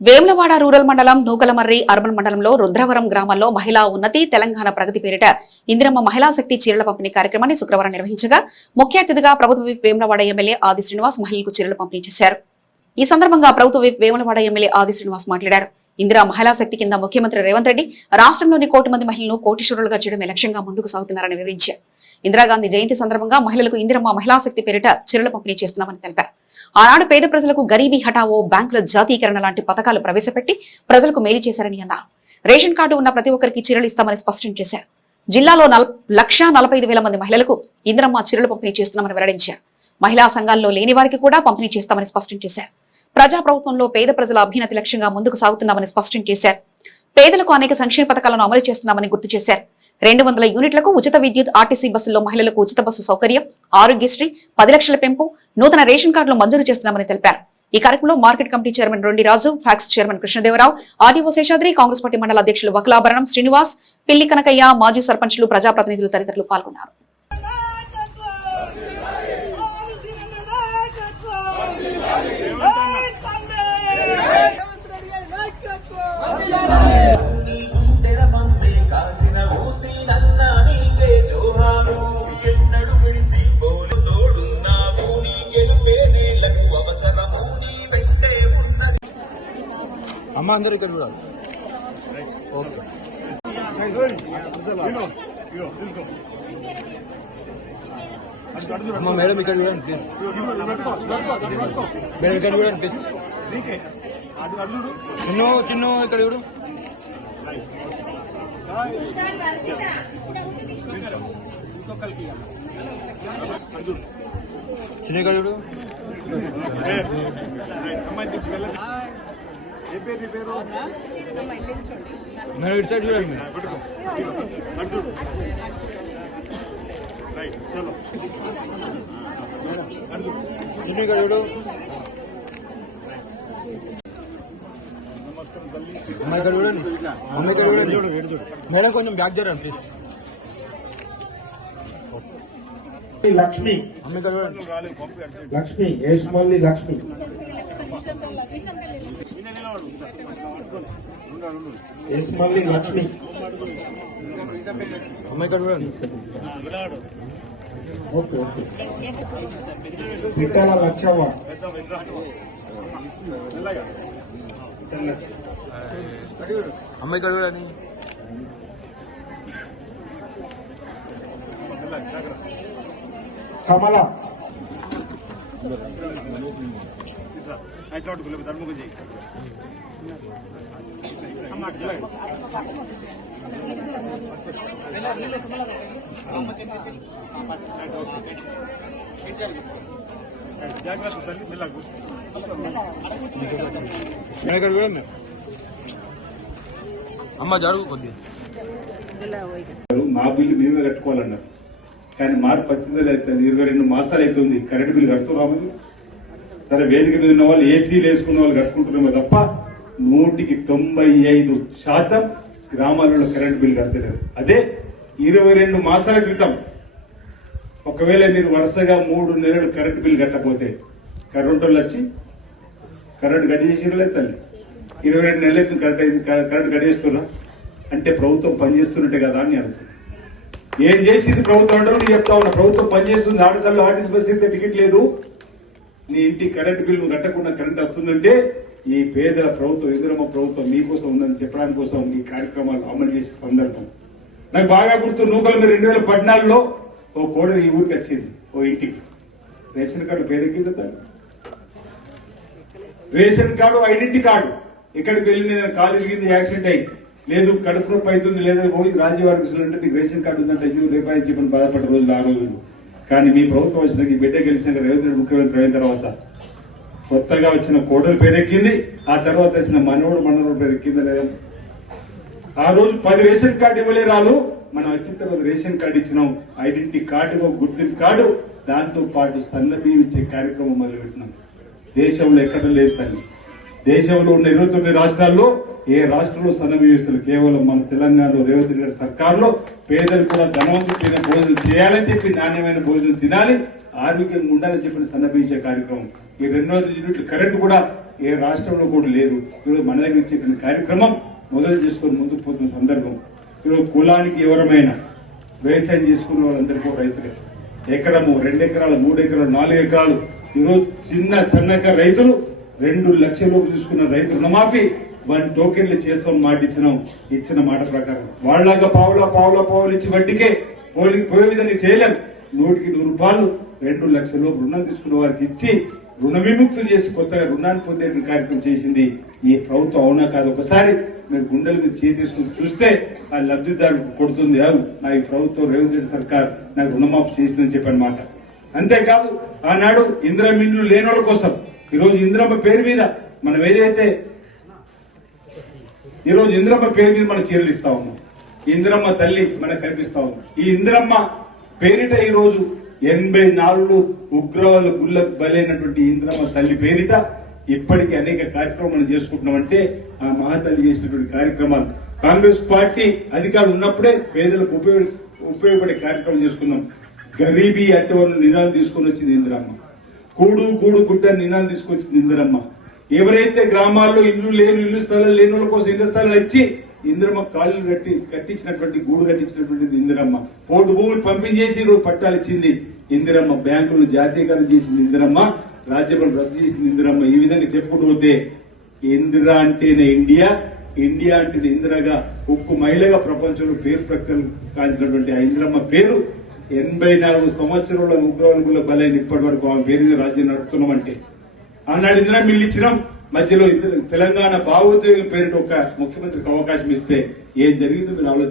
Vemulawada rural మండలం Nukalamarri urban మండలంలో రుద్రవరం గ్రామంలో మహిళా ఉన్నతి తెలంగాణ ప్రగతి పేరిట ఇందిరమ్మ మహిళా శక్తి చీరల పంపిణీ కార్యక్రమాన్ని శుక్రవారం నిర్వహించగా ముఖ్య అతిథిగా ప్రభుత్వ విప్ వేములవాడ ఎమ్మెల్యే ఆది శ్రీనివాస్ మహిళలకు చీరలు పంపిణీ చేశారు. ఈ సందర్భంగా ప్రభుత్వ విప్ వేములవాడ ఎమ్మెల్యే ఆది శ్రీనివాస్ మాట్లాడారు. ఇందిరా మహిళా శక్తి కింద ముఖ్యమంత్రి రేవంత్ రెడ్డి రాష్ట్రంలోని కోటి మంది మహిళలను కోటీశ్వరులుగా చేయడమే లక్ష్యంగా ముందుకు సాగుతున్నారని వివరించారు. ఇందిరాగాంధీ జయంతి సందర్భంగా మహిళలకు ఇందిరమ్మ మహిళా శక్తి పేరిట చీరలు పంపిణీ చేస్తున్నామని తెలిపారు. ఆనాడు పేద ప్రజలకు గరీబీ హఠావో బ్యాంకుల జాతీకరణ లాంటి పథకాలు ప్రవేశపెట్టి ప్రజలకు మేలు చేశారని అన్నారు. రేషన్ కార్డు ఉన్న ప్రతి ఒక్కరికి చీరలు ఇస్తామని స్పష్టం చేశారు. జిల్లాలో లక్షా నలభై ఐదు వేల మంది మహిళలకు ఇందిరమ్మ చీరలు పంపిణీ చేస్తున్నామని వెల్లడించారు. మహిళా సంఘాల్లో లేని వారికి కూడా పంపిణీ చేస్తామని స్పష్టం చేశారు. ప్రజా ప్రభుత్వంలో పేద ప్రజల అభ్యున్నతి లక్ష్యంగా ముందుకు సాగుతున్నామని స్పష్టం చేశారు. పేదలకు అనేక సంక్షేమ పథకాలను అమలు చేస్తున్నామని గుర్తు చేశారు. రెండు వందల యూనిట్లకు ఉచిత విద్యుత్ ఆర్టీసీ బస్సుల్లో మహిళలకు ఉచిత బస్సు సౌకర్యం ఆరోగ్యశ్రీ పది లక్షల పెంపు నూతన రేషన్ కార్డులు మంజూరు చేస్తున్నామని తెలిపారు ఈ కార్యక్రమంలో market committee chairman Rondi Raju PACS chairman Krishnadevarao RDO Seshadri Congress party మండల అధ్యక్షులు వకలాభరణం శ్రీనివాస్ పిల్లి కనకయ్య మాజీ సర్పంచ్లు ప్రజాప్రతినిధులు తదితరులు పాల్గొన్నారు Yeah. అమ్మ అందరు ఇక్కడ చూడాలి. ఓకే అమ్మ మేడం ఇక్కడ చూడండి ప్లీజ్ మేడం ఇక్కడ చూడండి ప్లీజ్ చిన్న చిన్న ఇక్కడ చూడు. చిన్న ఇక్కడ చూడు. అమ్మాయి మేడం ఇటు సైడ్ చూడండి. చూడు ఇక్కడ ఇక్కడ మేడం కొంచెం back జరండి please Lakshmi. Lakshmi Yesumalli Lakshmi? Yesumalli Lakshmi okay okay Pittala Lakshavva అమ్మాయి ఇక్కడ అని కమల మేడం ఇక్కడ చూడండి అమ్మ జరుగు కొద్దిగా. మా బిల్లు మేమే కట్టుకోవాలన్నారు. కానీ మార్పు వచ్చిందో లేదా ఇరవై రెండు మాసాలు అవుతుంది కరెంట్ బిల్లు కడుతున్నాము సరే వేదిక మీద ఉన్న వాళ్ళు ఏసీలు వేసుకున్న వాళ్ళు కట్టుకుంటున్నామే తప్ప నూటికి తొంభై ఐదు శాతం గ్రామాలలో కరెంట్ బిల్లు కడతలేదు అదే ఇరవై రెండు మాసాల క్రితం ఒకవేళ మీరు వరుసగా మూడు నెలలు కరెంట్ బిల్ కట్టకపోతే కరెంట్ వాళ్ళు వచ్చి కరెంట్ గడిచేసిరలే తల్లి. ఇరవై రెండు నెలలు అవుతుంది కరెంట్ అయింది కరెంట్ గడిచేస్తున్నా అంటే ప్రభుత్వం పనిచేస్తున్నట్టే కదా అని అనుకుంటున్నాను ఏం చేసింది ప్రభుత్వం అంటారు నీ చెప్తా ఉన్నా. ప్రభుత్వం పనిచేస్తుంది ఆడతల్లో ఆర్టీసీ బస్ అయితే టికెట్ లేదు. నీ ఇంటి కరెంట్ బిల్లు కట్టకుండా కరెంట్ వస్తుందంటే ఈ పేదల ప్రభుత్వం ఎదురమ్మ ప్రభుత్వం మీకోసం ఉందని చెప్పడానికి కోసం ఈ కార్యక్రమాలు అమలు చేసే సందర్భం. నాకు బాగా గుర్తు నూకల మీరు రెండు వేల పద్నాలుగులో ఓ కోడలు ఈ ఊరికి వచ్చింది ఓ ఇంటికి. రేషన్ కార్డు పేరెక్కింది తల్లి? రేషన్ కార్డు ఐడెంటిటీ కార్డు ఎక్కడికి వెళ్ళిన కాలు ఇరిగింది యాక్సిడెంట్ అయ్యి లేదు కడుపు నొప్పి అవుతుంది లేదని పోయి రాజీవారికి అంటే నీకు రేషన్ కార్డు ఉందంటే అయ్యో రేపాయి చెప్పని బాధపడ్డ రోజులు ఆ రోజులు. కానీ మీ ప్రభుత్వం వచ్చిన ఈ బిడ్డ గెలిచిన రేవంత్ రెడ్డి ముఖ్యమంత్రి అయిన తర్వాత కొత్తగా వచ్చిన కోడలు పేరెక్కింది ఆ తర్వాత వచ్చిన మనవడు మనవడు పేరెక్కిందా లేదా? ఆ రోజు పది రేషన్ కార్డు ఇవ్వలేరాలు మనం వచ్చిన తర్వాత రేషన్ కార్డు ఇచ్చినాం. ఐడెంటిటీ కార్డు ఒక గుర్తింపు కార్డు. దాంతో పాటు సన్నబియ్యం ఇచ్చే కార్యక్రమం మొదలుపెట్టినాం. దేశంలో ఎక్కడ లేదు తల్లి. దేశంలో ఉన్న ఇరవై తొమ్మిది రాష్ట్రాల్లో ఏ రాష్ట్రంలో సన్న కేవలం మన తెలంగాణలో రేవంత్ రెడ్డి సర్కార్లో పేదలు కూడా ధనవంతులైన భోజనం చేయాలని చెప్పి నాణ్యమైన భోజనం తినాలి ఆరోగ్యంగా ఉండాలని చెప్పిన సన్న కార్యక్రమం. ఈ రెండు వందల యూనిట్లు కరెంట్ కూడా ఏ రాష్ట్రంలో కూడా లేదు. ఈరోజు మన దగ్గర చెప్పిన కార్యక్రమం మొదలు చేసుకొని ముందుకు పోతున్న సందర్భం. ఈరోజు కులానికి ఎవరమైనా వ్యవసాయం చేసుకున్న వాళ్ళందరికీ కూడా రైతులే ఎకరము రెండు ఎకరాలు మూడు ఎకరాలు నాలుగు ఎకరాలు. ఈరోజు చిన్న సన్నక రైతులు రెండు లక్షల లోపు తీసుకున్న రైతు రుణమాఫీ వన్ టోకెన్లు చేస్తాం మాట ఇచ్చినాం. ఇచ్చిన మాట ప్రకారం వాళ్ళగా పావులా పావులా పావులు ఇచ్చి వడ్డీకే పోలి పోయే విధంగా చేయలేం. నూటికి నూరు రూపాయలు రెండు లక్షల లోపు రుణం తీసుకున్న వారికి ఇచ్చి రుణ విముక్తులు చేసి కొత్తగా రుణాన్ని పొందే కార్యక్రమం చేసింది ఈ ప్రభుత్వం. అవునా కాదు? ఒకసారి మీరు గుండెల మీద చేయి తీసుకుని చూస్తే ఆ లబ్ధిదారు కొడుతుంది కాదు. నా ఈ ప్రభుత్వం రేవంత్ రెడ్డి సర్కార్ నాకు రుణమాఫీ చేసిందని చెప్పనమాట అంతేకాదు ఆనాడు ఇందిరా మిల్లు లేని వాళ్ళ కోసం ఈరోజు ఇందిరమ్మ పేరు మీద మనం ఏదైతే ఈరోజు ఇందిరమ్మ పేరు మీద మనం చీరలు ఇస్తా ఉన్నాం. ఇందిరమ్మ తల్లి మనకు కనిపిస్తా ఉన్నాం ఈ ఇందిరమ్మ పేరిట ఈ రోజు ఎనభై నాలుగు ఉగ్రవాళ్ళ గుళ్ళకు బలైనటువంటి ఇందిరమ్మ తల్లి పేరిట ఇప్పటికీ అనేక కార్యక్రమాలు చేసుకుంటున్నామంటే ఆ మహాతల్లి చేసినటువంటి కార్యక్రమాలు. కాంగ్రెస్ పార్టీ అధికారులు ఉన్నప్పుడే పేదలకు ఉపయోగ ఉపయోగపడే కార్యక్రమం చేసుకున్నాం. గరీబీ అట్టవరం నినాదం తీసుకొని వచ్చింది ఇందిరమ్మ. కూడు గూడు గుడ్డ నినాదం తీసుకొచ్చింది ఇందిరమ్మ. ఎవరైతే గ్రామాల్లో ఇల్లు లేని ఇల్లు స్థలాలు లేని వాళ్ళ కోసం ఇళ్ళ స్థలాలు ఇచ్చి ఇందిరమ్మ కాళ్ళు కట్టి కట్టించినటువంటి గూడు కట్టించినటువంటిది ఇందిరమ్మ. పోటు భూములు పంపించేసి పట్టాలు ఇచ్చింది ఇందిరమ్మ. బ్యాంకులను జాతీయకరణ చేసింది ఇందిరమ్మ. రాజ్యపాలన రద్దు చేసింది ఇందిరమ్మ. ఈ విధంగా చెప్పుకుంటూ పోతే ఇందిరా అంటేనే ఇండియా. ఇండియా అంటేనే ఇందిరగా. ఉక్కు మహిళగా ప్రపంచంలో పేరు ప్రఖ్యాలు కాల్చినటువంటి ఆ ఇందిరమ్మ పేరు ఎనభై నాలుగు సంవత్సరాల ఉగ్రవాదుల బలైన ఇప్పటి వరకు ఆమె పేరు మీద రాజ్యం నడుపుతున్నామంటే ఆనాడు ఇందిరా మిల్లు ఇచ్చినాం. మధ్యలో తెలంగాణ భావోద్వేగం పేరిట ఒక ముఖ్యమంత్రికి అవకాశం ఇస్తే ఏం జరిగిందో మీరు ఆలోచించండి